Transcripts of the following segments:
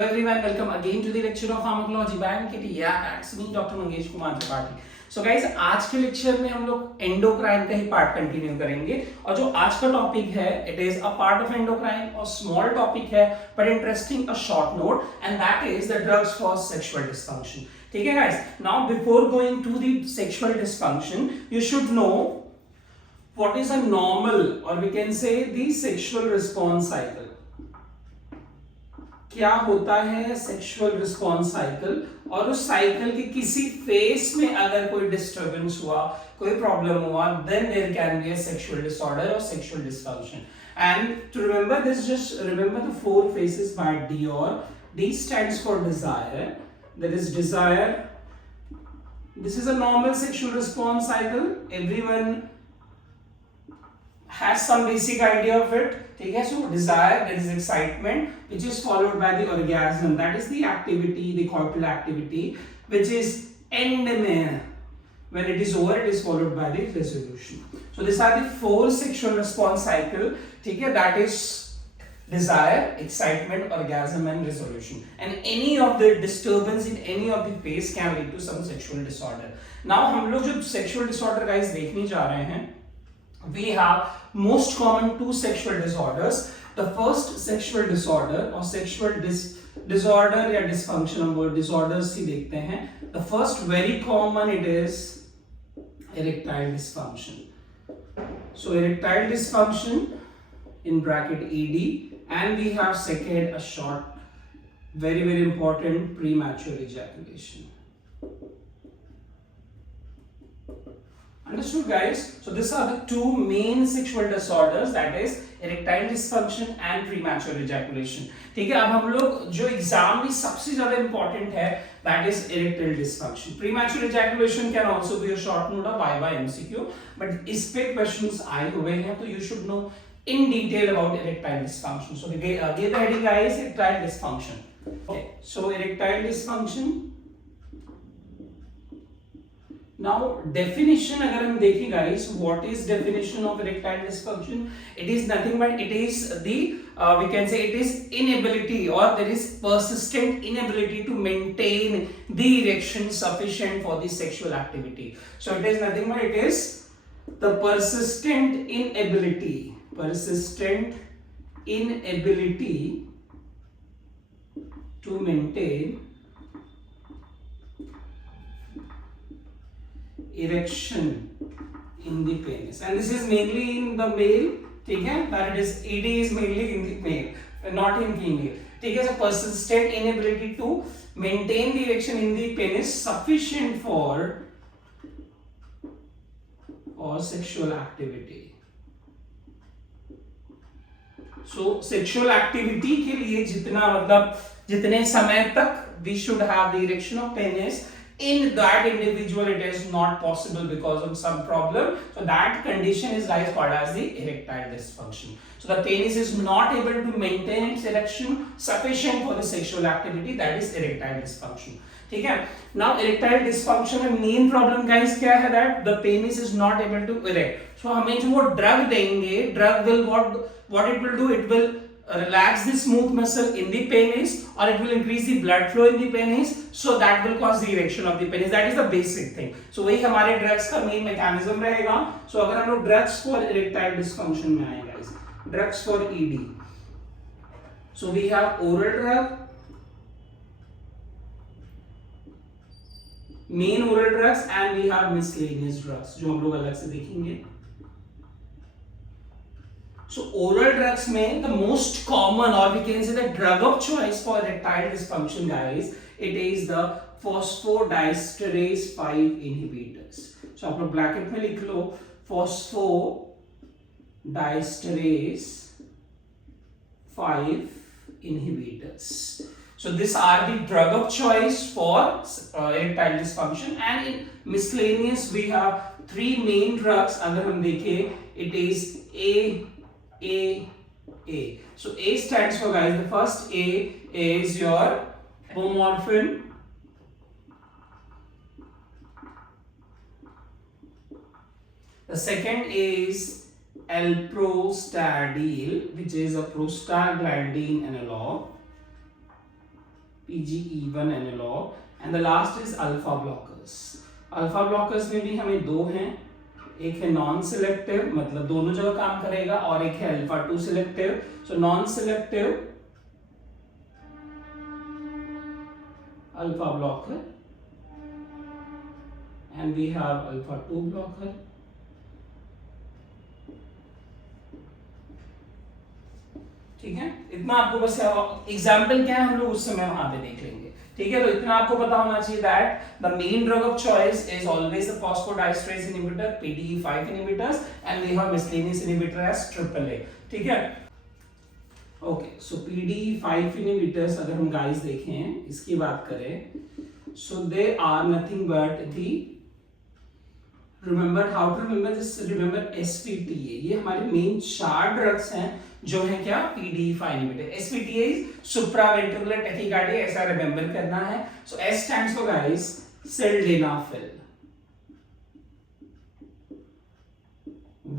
Everyone, welcome again to the lecture of Pharmacologybymkt. Yeah, that's me, Dr. Mangesh Kumar Tripathi. So guys, आज के lecture में हम लोग endocrine का ही part continue करेंगे और जो आज का टॉपिक है it is a part of endocrine और स्मॉल टॉपिक है but interesting, a short note, and that is the drugs for sexual dysfunction. ठीक है guys, now before going to the sexual dysfunction you should know what is a normal, or we can say the sexual response cycle. क्या होता है sexual response cycle, और उस cycle के किसी face में अगर कोई डिस्टर्बेंस हुआ, कोई प्रॉब्लम हुआ, then there can be a sexual disorder और sexual dysfunction. And to remember this, just remember the four phases by D. और D stands for desire. There is desire. This is a normal sexual response cycle. Everyone has some basic idea of it. ठीक है, so desire, there is excitement which is followed by the orgasm. That is the activity, the corporal activity which is end में, when it is over it is followed by the resolution. So these are the four sexual response cycle. ठीक है, that is desire, excitement, orgasm and resolution, and any of the disturbance in any of the phase can lead to some sexual disorder. Now हम लोग जो sexual disorder guys देखने जा रहे हैं, we have most common two sexual disorders. The first sexual disorder or sexual disorder या dysfunction, हम वो disorders ही देखते हैं. The first very common it is erectile dysfunction. So erectile dysfunction in bracket ED, and we have second a short, very important, premature ejaculation. Understood guys? So these are the two main sexual disorders, that is erectile dysfunction and premature ejaculation. ठीक है, अब हम लोग जो exam में सबसे ज्यादा important है that is erectile dysfunction. Premature ejaculation can also be a short note of viva MCQ, but इस पे questions आए हुए हैं तो you should know in detail about erectile dysfunction. So get ready guys, erectile dysfunction. Okay, so erectile dysfunction. Now definition अगर हम देखें guys, what is definition of erectile dysfunction? It is nothing but it is the we can say it is inability, or there is persistent inability to maintain the erection sufficient for the sexual activity. So it is nothing but it is the persistent inability to maintain erection in the penis, and this is mainly in the male. ठीक है, that it is ED is mainly in the male, not in female. ठीक है, so persistent inability to maintain the erection in the penis sufficient for sexual activity. So sexual activity के लिए जितना मतलब जितने समय तक we should have the erection of penis, in that individual it is not possible because of some problem, so that condition is called as the erectile dysfunction. So the penis is not able to maintain its erection sufficient for the sexual activity, that is erectile dysfunction. ठीक है, now erectile dysfunction में main problem guys क्या है, that the penis is not able to erect. So हमें जो वो drug देंगे, drug will what it will do, it will relax the smooth muscle in the penis, or it will increase the blood flow in the penis, so that will cause the erection of the penis. That is the basic thing. So वही हमारे drugs का main mechanism रहेगा. So अगर हम लोग drugs for erectile dysfunction में आए guys, drugs for ED, so we have oral drug, main oral drugs, and we have miscellaneous drugs जो हम लोग अलग से देखेंगे. So oral drugs में the most common, or we can say the drug of choice for erectile dysfunction guys, it is the phosphodiesterase 5 inhibitors. So आप लोग bracket में लिख लो phosphodiesterase 5 inhibitors. So these are the drug of choice for erectile dysfunction, and in miscellaneous we have three main drugs. अगर हम देखें it is A. So A stands for guys, the first A is your apomorphine. The second is Alprostadil, which is a prostaglandin analog. PGE1 analogue, and the last is alpha blockers. Alpha blockers में भी हमें दो हैं, एक है non selective, मतलब दोनों जगह काम करेगा, और एक है alpha 2 selective. So non selective alpha blocker and we have alpha 2 blocker. ठीक है, इतना आपको बस एग्जाम्पल क्या है हम लोग उस समय वहां पे देख लेंगे। ठीक है, तो इतना आपको पता होना चाहिए that the main drug of choice is always the phosphodiesterase inhibitor PDE5 inhibitors and we have miscellaneous inhibitor as AAA। ठीक है, ओके, सो PDE5 इनहिबिटर्स अगर हम गाइस देखें, इसकी बात करें, so they are nothing but the, remember how to remember this, remember SPTA, ये हमारे मेन 4 ड्रग्स हैं जो है क्या, PDE5 inhibitor. SPTA is supraventricular tachycardia, ऐसा रिमेंबर करना है। So S stands for guys sildenafil,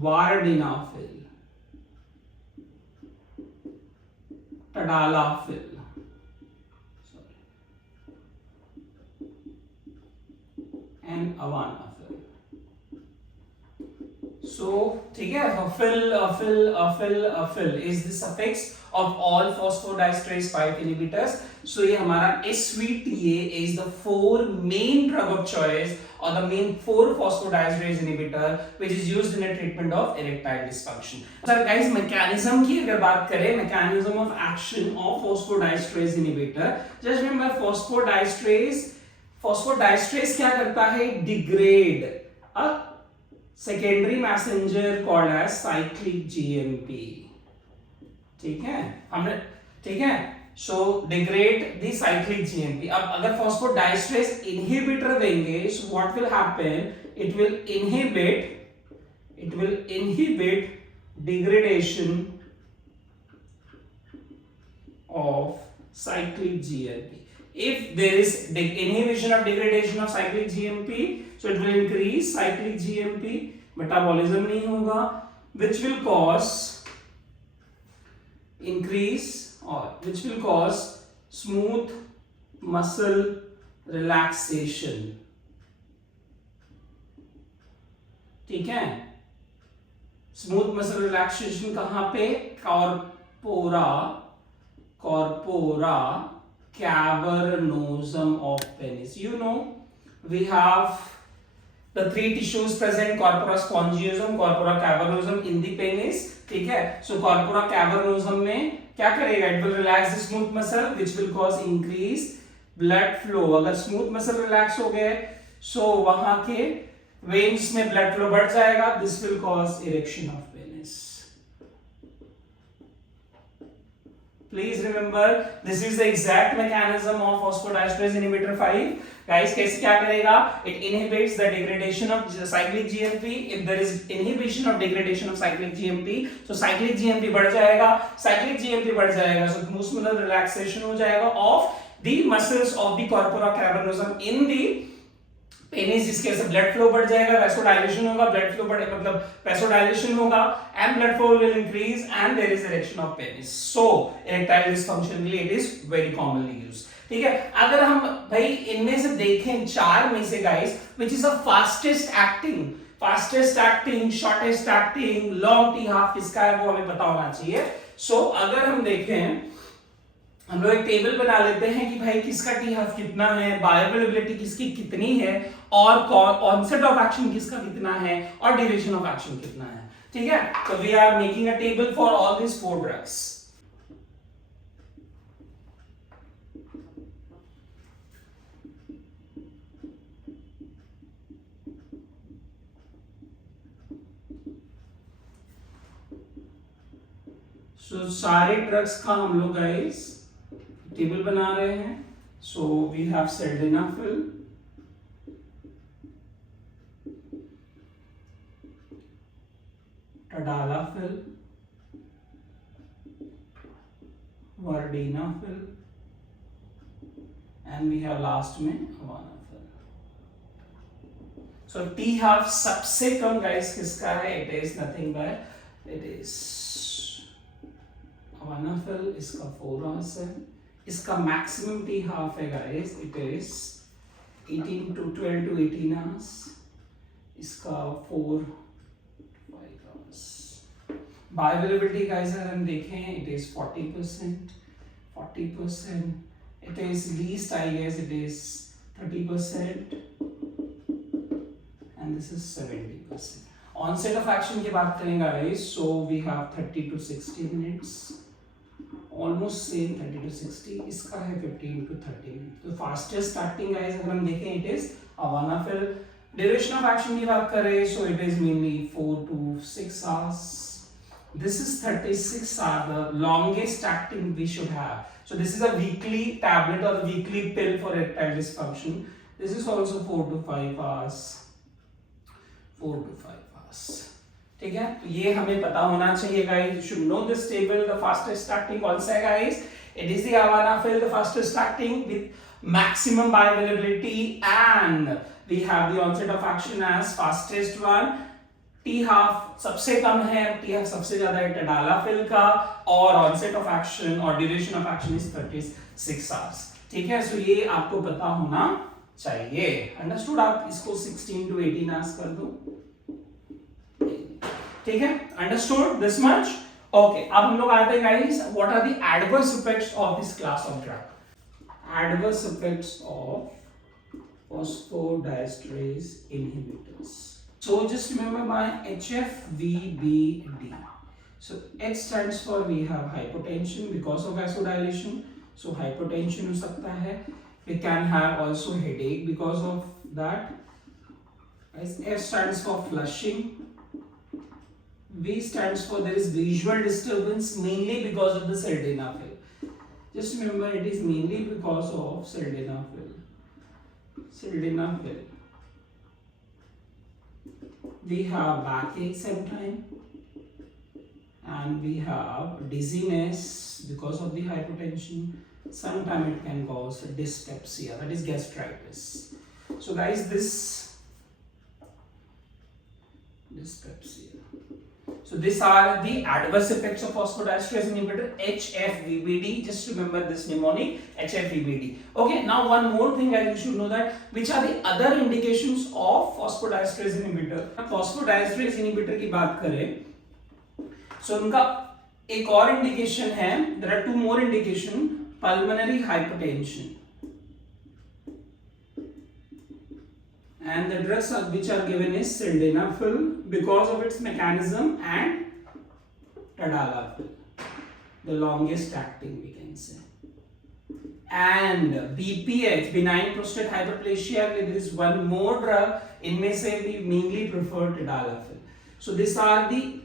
vardenafil, tadalafil, and avanafil. So, ठीक है, fil is the suffix of all phosphodiesterase 5 inhibitors. So ये हमारा SVTA is the 4 main drug of choice or the main 4 phosphodiesterase inhibitor which is used in the treatment of erectile dysfunction. So guys, mechanism की अगर बात करें, mechanism of action of phosphodiesterase inhibitor, just remember phosphodiesterase क्या करता है, degrade a secondary messenger called as cyclic GMP। ठीक है, हमने, ठीक है, so degrade the cyclic GMP। अब अगर phosphodiesterase inhibitor देंगे, so what will happen, it will inhibit degradation of cyclic GMP। If there is inhibition of degradation of cyclic GMP, so it will increase cyclic GMP, metabolism नहीं होगा, which will cause smooth muscle relaxation। ठीक है, smooth muscle relaxation कहां पे, corpora cavernosum of penis। You know we have the 3 tissues present, corpora spongiosum, corpora cavernosum in the penis। ठीक है, so corpora cavernosum में क्या करेगा, it will relax the smooth muscle which will cause increased blood flow। अगर smooth muscle relax हो गए, so वहां के veins में blood flow बढ़ जाएगा, this will cause erection of penis। Please remember this is the exact mechanism of phosphodiesterase inhibitor 5। guys, कैसे क्या करेगा, it inhibits the degradation of cyclic GMP। if there is inhibition of degradation of cyclic GMP, so cyclic GMP बढ़ जाएगा, so muscular relaxation हो जाएगा of the muscles of the corpora cavernosum in the penis, जिसके से blood flow बढ़ जाएगा, vasodilation होगा, blood flow बढ़े मतलब वैसोडाइलेशन होगा, and blood flow will increase and there is erection of penis. So erectile dysfunction के लिए it is very commonly used. ठीक है, अगर हम भाई इनमें से देखें 4 में से guys, which is the fastest acting, shortest acting, long T half किसका है वो हमें पता होना चाहिए। सो अगर हम देखें, हम लोग एक टेबल बना लेते हैं कि भाई किसका टी हाफ कितना है, बायोअवेलेबिलिटी किसकी कितनी है, और ऑनसेट ऑफ एक्शन किसका कितना है, और ड्यूरेशन ऑफ एक्शन कितना है। ठीक है, तो we are making a table for all this 4 drugs. So सारे ड्रग्स का हम लोग गाइस टेबल बना रहे हैं। So we have sildenafil, tadalafil, vardenafil, and we have last में अवानाफिल। सो टी हाफ सबसे कम गाइस किसका है, it is nothing but it is avanafil, इसका 4 आवर्स है, इसका मैक्सिमम टी हाफ है guys, it is 18 to 12 to 18 hours, इसका 4-5 hours। Bioavailability guys अगर हम देखें it is 40%, 40%, it is least I guess it is 30% and this is 70%। onset of action की बात करें guys, so we have 30 to 60 minutes, almost same 30 to 60, इसका है 15 to 30 minutes। तो fastest starting guys अगर हम देखें it is Vardenafil। duration of action की बात करें so it is mainly 4 to 6 hours, this is 36 hours, the longest acting we should have। So this is a weekly tablet or weekly pill for erectile dysfunction, this is also 4 to 5 hours, 4 to 5 hours। ठीक है, तो ये हमें पता होना चाहिए guys, you should know this table। the fastest acting कौन सा है guys, it is the Vardenafil, the fastest acting with maximum bioavailability and we have the onset of action as fastest one। T half सबसे कम है, T half सबसे ज्यादा है टडालाफिल का, और ऑनसेट ऑफ एक्शन और duration of action is 36 hours. ठीक है, सो ये आपको पता होना चाहिए। अंडरस्टूड? आप इसको 16 to 18 आवर्स कर दो। ठीक है, अंडरस्टूड दिस मच? ओके, अब हम लोग आते हैं guys, what are the adverse effects of this class of drug. Adverse effects of phosphodiesterase inhibitors. So just remember my HFVBD. So H stands for we have hypotension because of vasodilation. So hypotension हो सकता है. We can have also headache because of that. F stands for flushing. V stands for there is visual disturbance mainly because of the sildenafil. Just remember it is mainly because of sildenafil. Sildenafil. We have backache sometimes and we have dizziness because of the hypotension. Sometimes it can cause dyspepsia, that is gastritis. So guys, this dyspepsia. So these are the adverse effects of phosphodiesterase inhibitor HFVBD. Just remember this mnemonic HFVBD. Okay, now one more thing guys, you should know that which are the other indications of phosphodiesterase inhibitor। phosphodiesterase inhibitor की बात करें so उनका एक और indication है, there are 2 more indication, pulmonary hypertension and the drugs which are given is sildenafil because of its mechanism and tadalafil, the longest acting we can say, and BPH benign prostate hyperplasia there is one more drug, इनमें से we mainly prefer tadalafil। so these are the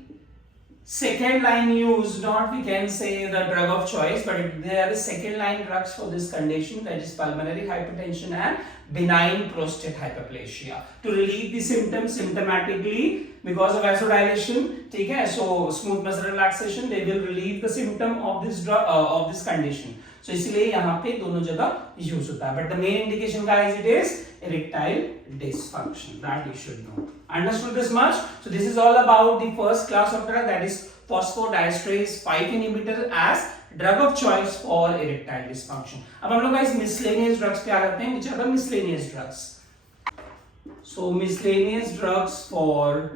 second line use, not we can say the drug of choice, but they are the second line drugs for this condition, that is pulmonary hypertension and benign prostate hyperplasia, to relieve the symptoms symptomatically because of vasodilation। ठीक है, so smooth muscle relaxation they will relieve the symptom of this drug of this condition। so इसलिए यहाँ पे दोनों जगह use होता है, but the main indication guys it is erectile dysfunction, that you should know। Understood this much? So this is all about the first class of drug, that is phosphodiesterase 5 inhibitor as drug of choice for erectile dysfunction। अब हम लोग guys miscellaneous drugs पे आ जाते हैं। which are the miscellaneous drugs? so miscellaneous drugs for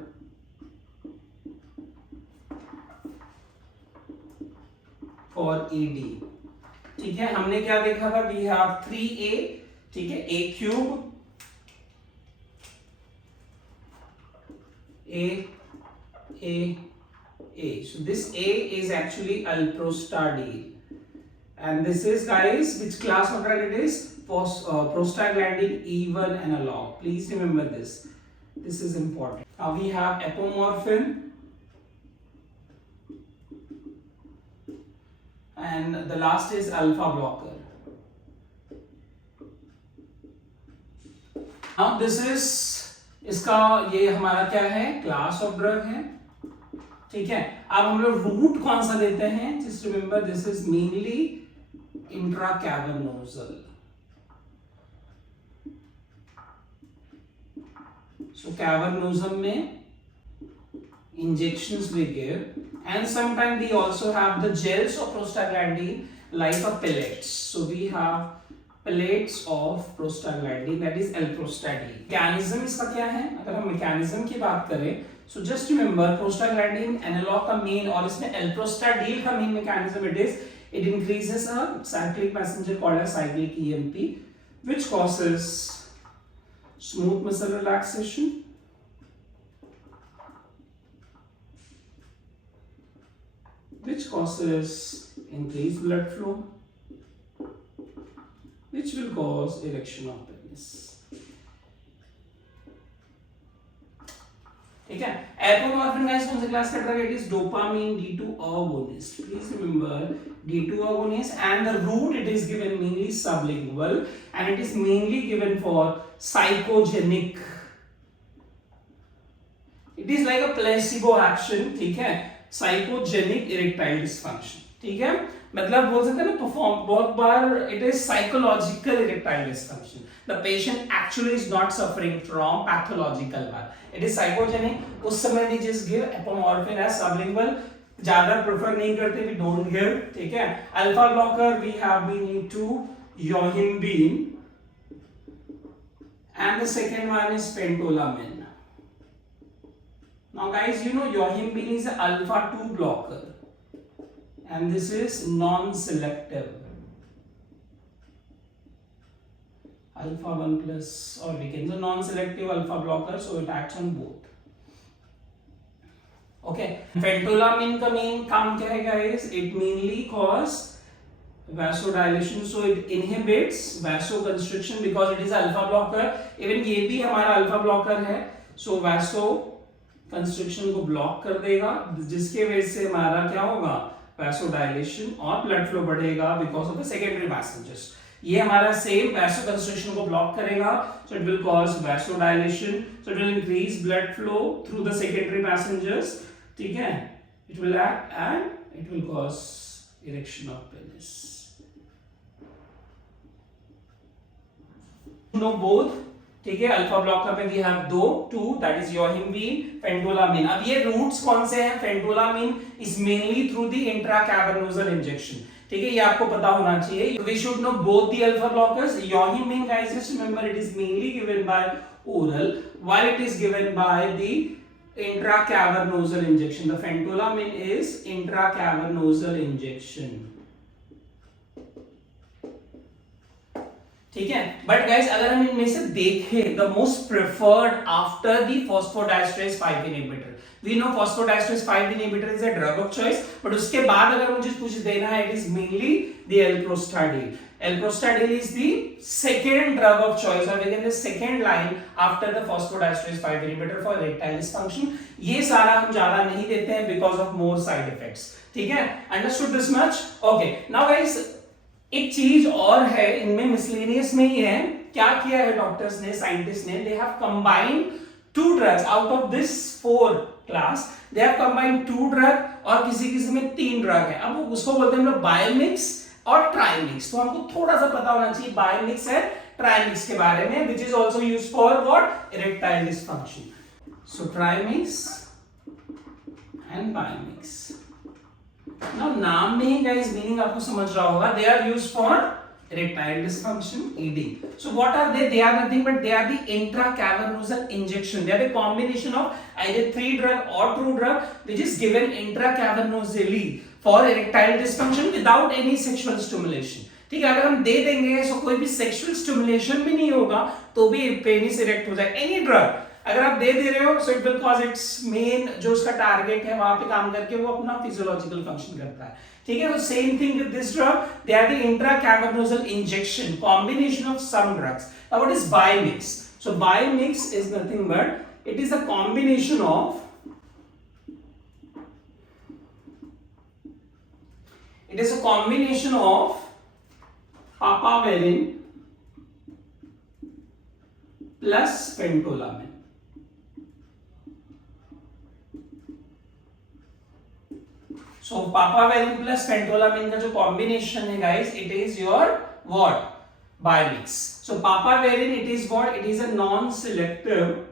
ED। ठीक है, हमने क्या देखा था, we have 3A। ठीक है, A cube A। so this A is actually Alprostadil and this is guys which class of drug it is, prostaglandin E1 analog, please remember this, this is important। now we have apomorphine and the last is alpha blocker। now this is इसका ये हमारा क्या है, class of drug है। ठीक है, अब हम लोग रूट कौन सा देते हैं, just remember this is mainly intracavernosal. So cavernosum में injections we give and sometimes we also have the gels of prostaglandin like a pellets. So we have pellets of prostaglandin, that is Alprostadil. Mechanism इसका क्या है? अगर हम mechanism की बात करें, so just remember prostaglandin analog का main और इसमें Alprostadil का main mechanism it increases a cyclic passenger called as cyclic EMP, which causes smooth muscle relaxation, which causes increased blood flow, which will cause erection of penis. ठीक है. Apomorphine guys कौन से class का drug? It is dopamine D2 agonist. Please remember D2 agonist, and the route it is given mainly sublingual, and it is mainly given for psychogenic. It is like a placebo action. ठीक है. Psychogenic erectile dysfunction. ठीक है. मतलब बोल सकते हैं ना perform बहुत बार it is psychological erectile dysfunction. The patient actually is not suffering from pathological one. It is psychogenic. उस समय we just give apomorphine as sublingual. ज़्यादा prefer नहीं करते, we don't give. ठीक है. Alpha blocker we have mainly two, yohimbine, and the second one is Phentolamine. Now guys, you know yohimbine is an alpha 2 blocker, and this is non-selective. Alpha 1 plus, or we can say non-selective alpha blocker, so it acts on both. Okay. Phentolamine का main काम क्या है guys? It mainly cause vasodilation, so it inhibits vasoconstriction because it is alpha blocker. Even ये भी हमारा alpha blocker है, so vasoconstriction को block कर देगा, जिसके वजह से हमारा क्या होगा? Vasodilation और blood flow बढ़ेगा because of the secondary messengers. ये हमारा सेम vasoconstriction को ब्लॉक करेगा, so it will cause vasodilation, so it will increase blood flow through the secondary passengers. ठीक है, it will act and it will cause erection of penis. No both. ठीक है, alpha blocker में we have two, that is yohimbine, phentolamine. अब ये roots कौन से हैं? Phentolamine is mainly through the intracavernosal injection. ठीक है, ये आपको पता होना चाहिए. We should know both the alpha blockers. Yohimbine guys, just remember it is mainly given by oral, while it is given by the intracavernosal injection. The Phentolamine is intracavernosal injection. ठीक है, but guys अगर हम इनमें से देखें the most preferred after the phosphodiesterase 5 inhibitor, we know phosphodiesterase 5 inhibitor is a drug of choice, but उसके बाद अगर मुझे कुछ देना है, it is mainly the Alprostadil. Alprostadil is the second drug of choice, or we can say second line after the phosphodiesterase 5 inhibitor for erectile dysfunction. ये सारा हम ज्यादा नहीं देते हैं because of more side effects. ठीक है, understood this much? Okay, now guys एक चीज और है इनमें, मिसलेनियस में ही है. क्या किया है डॉक्टर्स ने, साइंटिस्ट ने? They have combined two drugs out of this 4 class. They have combined 2 drug, और किसी किसी में 3 ड्रग है. अब उसको बोलते हैं हम लोग बायोमिक्स और ट्राइमिक्स. तो हमको थोड़ा सा पता होना चाहिए बायोमिक्स एंड ट्राइमिक्स के बारे में, which is also use for what? Erectile dysfunction. So trimix and bimix. Now नाम में ही guys meaning आपको समझ रहा होगा. They are used for erectile dysfunction, ED. So what are they? They are nothing but they are the intracavernosal injection. They are the combination of either 3 drug or 2 drug which is given intracavernosally for erectile dysfunction without any sexual stimulation. ठीक है, अगर हम दे देंगे so कोई भी sexual stimulation भी नहीं होगा तो भी penis erect हो जाए. Any drug अगर आप दे रहे हो, so it will cause its main जो उसका टारगेट है वहां पे काम करके वो अपना फिजियोलॉजिकल फंक्शन करता है. ठीक है, तो same thing with this drug. They are the intracavernosal injection combination of some drugs. Now what is bimix? So bimix is nothing but it is a combination of Papaverine plus Phentolamine. So Papaverine plus Phentolamine का जो combination है guys, it is your what? Biomix. So Papaverine, it is what? It is a non-selective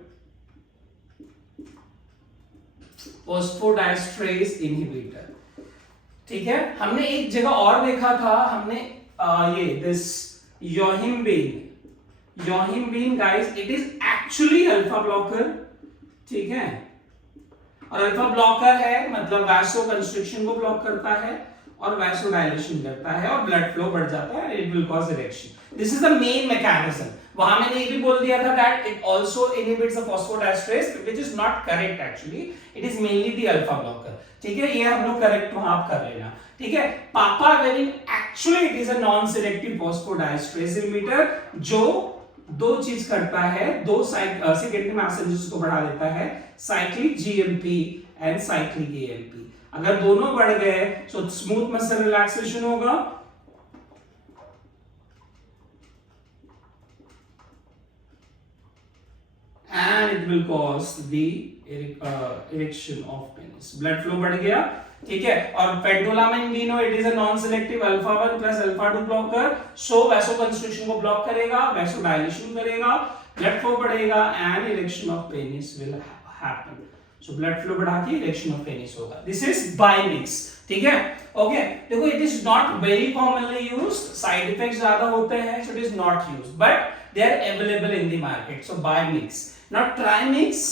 phosphodiesterase inhibitor. ठीक है, हमने एक जगह और देखा था, हमने ये this yohimbine guys, it is actually alpha blocker, ठीक है, और अल्फा ब्लॉकर है मतलब वैसो कंस्ट्रिक्शन को ब्लॉक करता है और वैसो डायलेशन करता है और ब्लड फ्लो बढ़ जाता है, it will cause erection. This is the main mechanism. वहां मैंने ये भी बोल दिया था that it also inhibits the phosphodiesterase, which is not correct actually, it is mainly the alpha blocker, ठीक है, ये हम लोग करेक्ट वहां आप कर लेना, ठीक है। Papaverine actually it is a non selective phosphodiesterase inhibitor जो दो चीज करता है, दो सेकेंडरी मैसेजेस को बढ़ा देता है, cyclic GMP and cyclic AMP. अगर दोनों बढ़ गए तो स्मूथ मसल रिलैक्सेशन होगा, and it will cause the erection of penis. blood flow बढ़ गया, ठीक है। और phentolamine we know it is a non selective alpha 1 plus alpha 2 blocker, so vasoconstriction को ब्लॉक करेगा, वैसो डायलेशन करेगा, blood flow बढ़ेगा and erection of penis will happen. So blood flow बढ़ा के इरेक्शन ऑफ पेनिस होगा। This is bimix, ठीक है, okay. देखो it is not very commonly used, side effects ज्यादा होते हैं, so it is not used, but they are available in the market. So bimix. Now trimix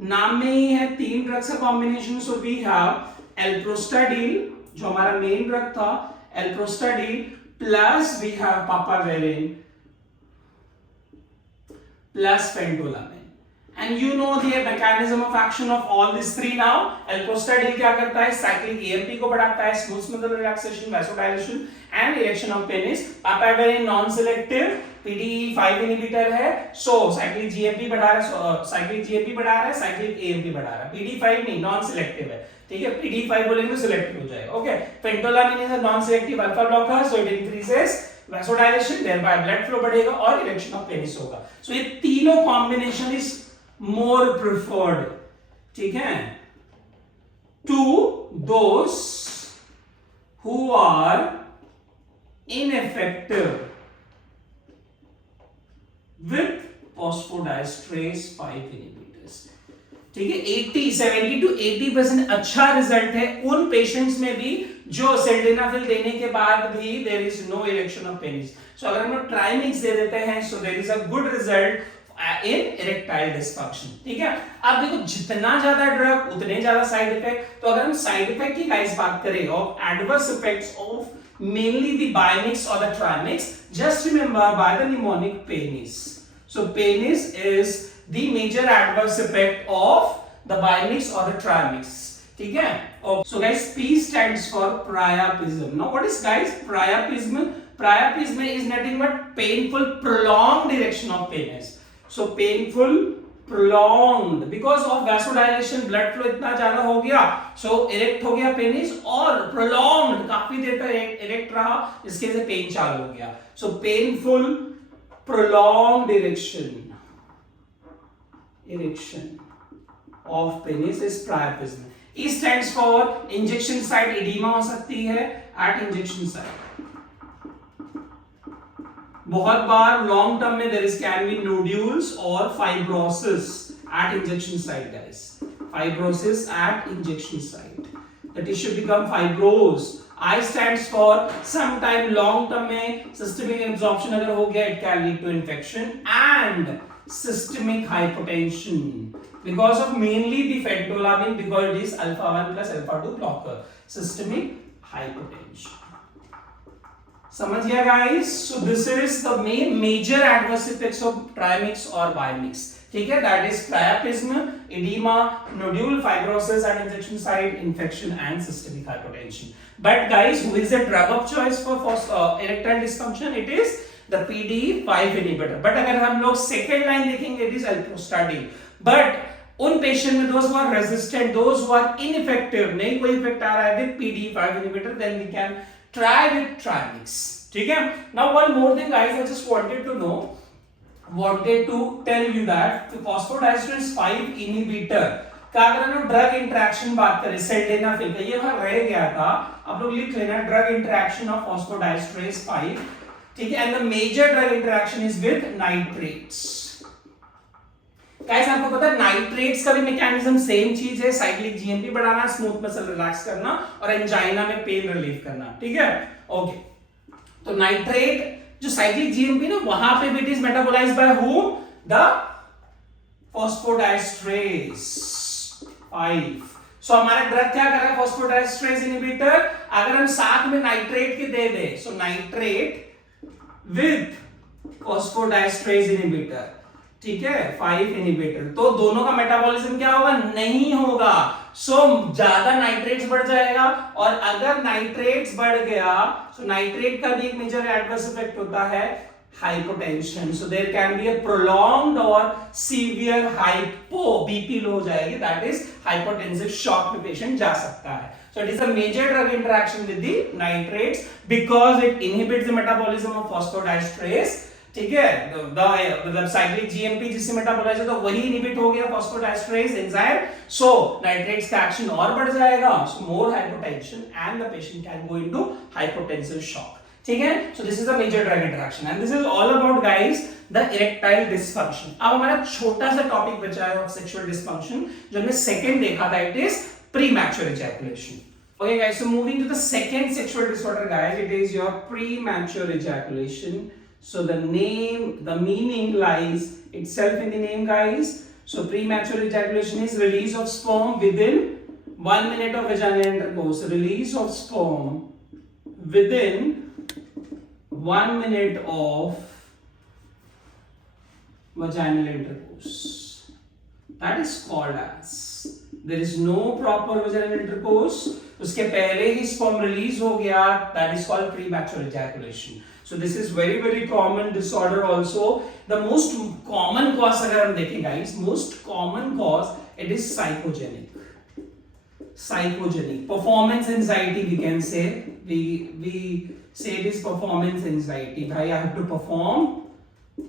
नाम में ही है, 3 ड्रग्स का combination. So we have alprostadil जो हमारा मेन ड्रग था, alprostadil plus we have papaverine plus phentolamine, and you know the mechanism of action of all these three now. Alprostadil क्या करता है, cyclic AMP को बढ़ाता है, smooth muscle relaxation, vasodilation and erection of penis. Papaverine non selective PDE5 inhibitor है, so cyclic GMP बढ़ा रहा है, cyclic GMP बढ़ा रहा है, cyclic AMP बढ़ा रहा है, PD5 नहीं, non selective है, ठीक है, PD5 बोलेंगे तो selective हो जाएगा, okay. Phentolamine is a non selective alpha blocker, so it increases vasodilation, thereby blood flow बढ़ेगा और erection of penis होगा। So ये तीनों combination is more preferred, ठीक है, to those who are ineffective with phosphodiesterase 5 inhibitors, ठीक है। 70 to 80% अच्छा रिजल्ट है उन पेशेंट्स में भी जो सिल्डेनाफिल देने के बाद भी there is no erection of penis. So अगर हम लोग ट्राइमिक्स दे देते हैं, so there is a good result in erectile dysfunction, ठीक है। अब देखो जितना ज्यादा ड्रग उतने ज्यादा साइड इफेक्ट, तो अगर हम साइड इफेक्ट की गाइस बात करें of adverse effects of mainly the bimix और the trimix, just remember by the mnemonic penis. So penis is the major adverse effect of the bimix और द ट्राइमिक्स, ठीक है। So guys P stands for priapism. Now what is guys priapism? Priapism is nothing but painful prolonged erection of penis. So painful prolonged because of vasodilation, blood flow इतना ज्यादा हो गया, so erect हो गया penis, और prolonged काफी देर तक erect रहा, इसके से पेन चालू हो गया। So painful prolonged erection of penis is priapism. E stands for injection site edema हो सकती है at injection site। बहुत बार लॉन्ग टर्म में there is can be nodules or fibrosis at injection site guys, fibrosis at injection site, the tissue become fibrosed। I stands for sometime long term में systemic absorption अगर हो गया, it can lead to infection and systemic hypotension because of mainly the phentolamine, because it is alpha 1 plus alpha 2 blocker, systemic hypotension। समझ गया guys? So this is the main major adverse effects of trimix और bimix, ठीक है, that is priapism, oedema, nodule, fibrosis at injection site, infection and systemic hypotension. But guys who is the drug of choice for erectile dysfunction? It is the PDE5 inhibitor. But अगर हम लोग second line देखेंगे, it is alprostadil. But उन patient में those who are resistant, those who are ineffective, नहीं कोई effect आ रहा है with PDE5 inhibitor, then we can try with trimix, ठीक है। Now one more thing guys, I just wanted to tell you that phosphodiesterase 5 inhibitor का अगर हम ड्रग इंटरेक्शन बात करें, सिल्डेनाफिल का, ये वहां रह गया था, आप लोग लिख लेना ड्रग इंटरेक्शन ऑफ phosphodiesterase 5, ठीक है, and the major drug interaction is with nitrates. Guys आपको पता है नाइट्रेट्स का भी मैकेनिज्म सेम चीज है, साइक्लिक जीएमपी बढ़ाना, स्मूथ मसल रिलैक्स करना और एंजाइना में पेन रिलीफ करना, ठीक है। ओके, तो नाइट्रेट जो साइक्लिक जीएमपी ना वहां पे भी it is metabolised by whom, the phosphodiesterase 5। So हमारा ड्रग क्या कर रहा है, फॉस्फोडाइस्ट्रेस इनहिबिटर। अगर हम साथ में नाइट्रेट के दे दे, सो नाइट्रेट विद फॉस्फोडाइस्ट्रेस इनहिबिटर, ठीक है, 5 इनहिबिटर, तो दोनों का मेटाबॉलिज्म क्या होगा, नहीं होगा। सो ज्यादा नाइट्रेट्स बढ़ जाएगा, और अगर नाइट्रेट्स बढ़ गया तो नाइट्रेट का भी एक मेजर एडवर्स इफेक्ट होता है hypotension. So there can be a prolonged और सीवियर हाइपो, बीपी लो हो जाएगी, दैट इज हाइपोटेंसिव शॉक में पेशेंट जा सकता है। So it is a major drug interaction with the nitrates because it inhibits the metabolism of phosphodiesterase, ठीक है। मतलब साइक्लिक जीएमपी जिससे मेटाबोलाइज होता है वही इनहिबिट हो गया फॉस्फोडाइस्ट्रेस एंजाइम, सो नाइट्रेट्स का एक्शन और बढ़ जाएगा, so more hypotension and the patient can go into hypotensive shock, ठीक है। So this is the major drug interaction and this is all about guys the erectile dysfunction. अब हमारा छोटा सा टॉपिक बचा है ऑफ सेक्सुअल डिसफंक्शन, जो हमने सेकंड देखा था, it is premature ejaculation. Okay guys, so moving to the second sexual disorder guys, it is your premature ejaculation. So the meaning lies itself in the name guys. So premature ejaculation is release of sperm within 1 minute of vaginal intercourse. Release of sperm within 1 minute of vaginal intercourse. That is called as, there is no proper vaginal intercourse, उसके पहले ही sperm release हो गया, that is called premature ejaculation. So this is very very common disorder also. The most common cause अगर हम देखें guys, most common cause it is psychogenic. Psychogenic performance anxiety we can say, we say it is performance anxiety. भाई I have to perform,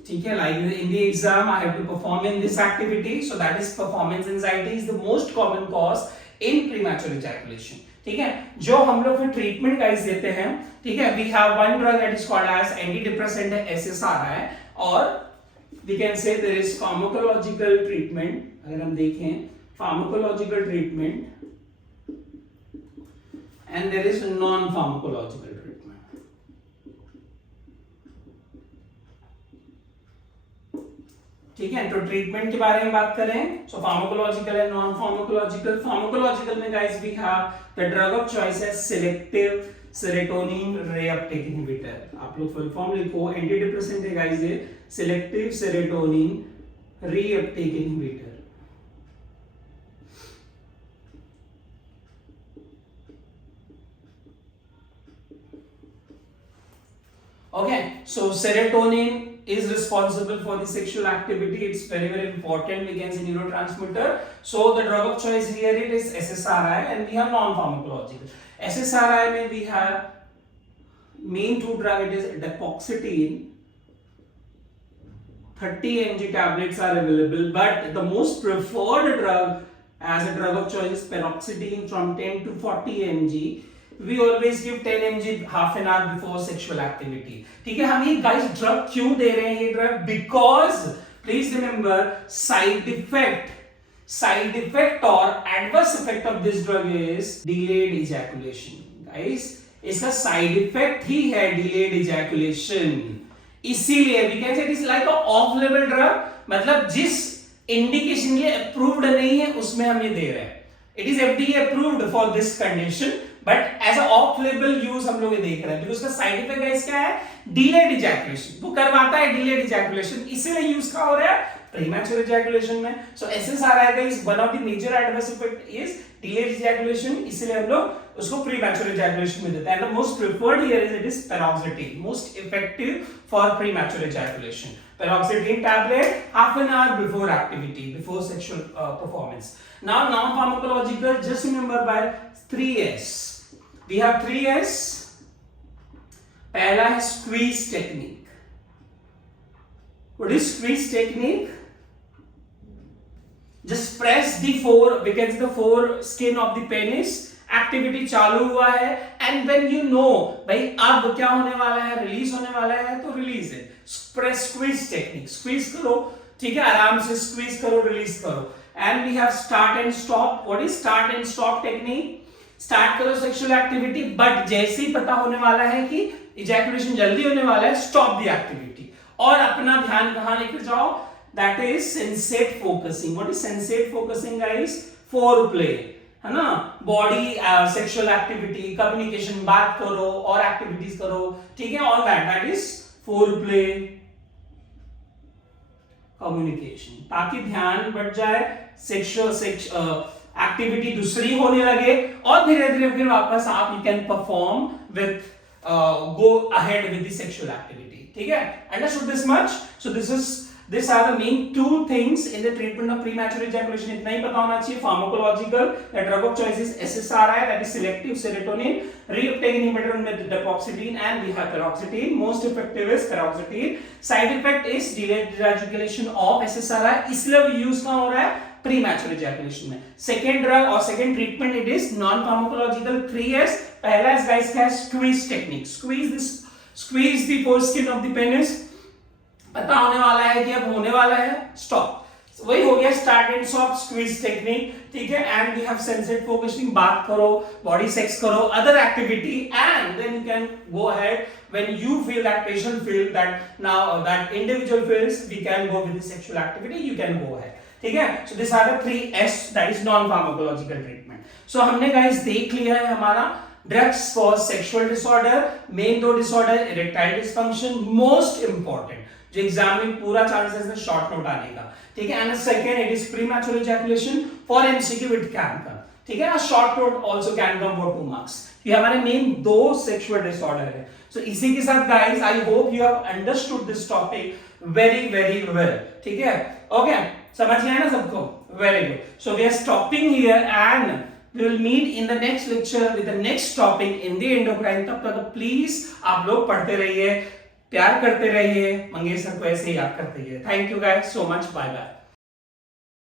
ठीक है, like in the exam I have to perform in this activity, so that is performance anxiety is the most common cause in premature ejaculation, ठीक है। जो हम लोग फिर treatment guys देते हैं, ठीक है, we have one drug that is called as antidepressant SSRI, और we can say there is pharmacological treatment, अगर हम देखें pharmacological treatment and there is non-pharmacological treatment, ठीक है। तो ट्रीटमेंट के बारे में बात करें, so pharmacological and non pharmacological. Pharmacological में guys we have the drug of choice है सिलेक्टिव सेरोटोनिन रीअपटेक इनहिबिटर। आप लोग फुल फॉर्म लिखो, एंटीडिप्रेसेंट है गाइस ये selective serotonin reuptake inhibitor. Okay, so serotonin is responsible for the sexual activity. It's very very important. We can say neurotransmitter. So the drug of choice here it is SSRI, and we have non-pharmacological. SSRI में we have main two drug. It is depoxetine. 30 mg tablets are available, but the most preferred drug as a drug of choice is paroxetine from 10 to 40 mg. We always give 10 mg half an hour before sexual activity, ठीक है। हम ये guys drug क्यों दे रहे हैं ये drug, because please remember side effect और adverse effect of this drug is delayed ejaculation guys, इसका side effect ही है delayed ejaculation, इसीलिए we can say it is like a off label drug, मतलब जिस indication के approved नहीं है उसमें हम ये दे रहे हैं। It is FDA approved for this condition, but as a off label use हम लोग ये देख रहे हैं, because उसका side effect guys क्या है, delayed ejaculation, वो करवाता है delayed ejaculation, इसीलिए use का हो रहा है premature ejaculation में। So SSRI guys one of the major adverse effect is delayed ejaculation, इसीलिए हम लोग उसको premature ejaculation में देते हैं। And the most preferred here is it is paroxetine, most effective for premature ejaculation. Paroxetine tablet half an hour before activity, before sexual performance. Now non-pharmacological, just remember by 3S. We have 3S. पहला है squeeze technique. What is squeeze technique? Just press the four skin of the penis. Activity चालू हुआ है and when you know भाई अब क्या होने वाला है, रिलीज होने वाला है, तो रिलीज है। स्क्वीज टेक्निक, स्क्वीज करो ठीक है, आराम से स्क्वीज करो, रिलीज करो। And we have start and stop. What is start and stop technique? Start करो सेक्सुअल एक्टिविटी, बट जैसे ही पता होने वाला है कि इजैकुलेशन जल्दी होने वाला है, स्टॉप द एक्टिविटी और अपना ध्यान कहां लेकर जाओ? That is sensate focusing. What is sensate focusing guys? Foreplay, है ना, बॉडी सेक्सुअल एक्टिविटी, कम्युनिकेशन, बात करो और एक्टिविटीज करो, ठीक है, all that is foreplay communication, ताकि ध्यान बढ़ जाए, सेक्सुअल एक्टिविटी दूसरी होने लगे और धीरे धीरे फिर वापस आप you can perform with go ahead with the sexual activity, ठीक है। Understood this much? So These are the main two things in the treatment of premature ejaculation. इतना ही पता होना चाहिए। Pharmacological, the drug of choice is SSRI, that is selective serotonin reuptake inhibitor with depoxytine, and we have paroxetine. Most effective is paroxetine. Side effect is delayed ejaculation of SSRI. इसलिए use कहाँ हो रहा है? Premature ejaculation में। Second drug और second treatment it is non-pharmacological 3S. पहला is guys क्या? Squeeze technique. Squeeze the foreskin of the penis. पता होने वाला है कि अब होने वाला है, स्टॉप। वही हो गया start and stop squeeze technique, ठीक है। And we have sensate focusing, बात करो, बॉडी सेक्स करो, other activity, and then you can go ahead when you feel that patient feel that now that individual feels we can go with the sexual activity, you can go ahead, ठीक है। So this are the 3S, that is non pharmacological treatment. So हमने guys देख लिया है हमारा drugs for sexual disorder, main दो disorder, erectile dysfunction, most important जो exam में पूरा चांसेस है शॉर्ट नोट आने का, ठीक है। And second it is premature ejaculation, for MCQ it can come, ठीक है। Short note also can come for 2 marks. ये हमारे मेन दो सेक्सुअल डिसऑर्डर है। सो इसी के साथ guys I hope you have understood this topic very very well, ठीक है। ओके, समझ गए ना सबको? Very good. So we are stopping here and we will meet in the next lecture with the next topic in the endocrine। तब तक please आप लोग पढ़ते रहिए, प्यार करते रहिए, मंगेश सर को ऐसे ही याद करते रहिए। Thank you guys so much, bye bye.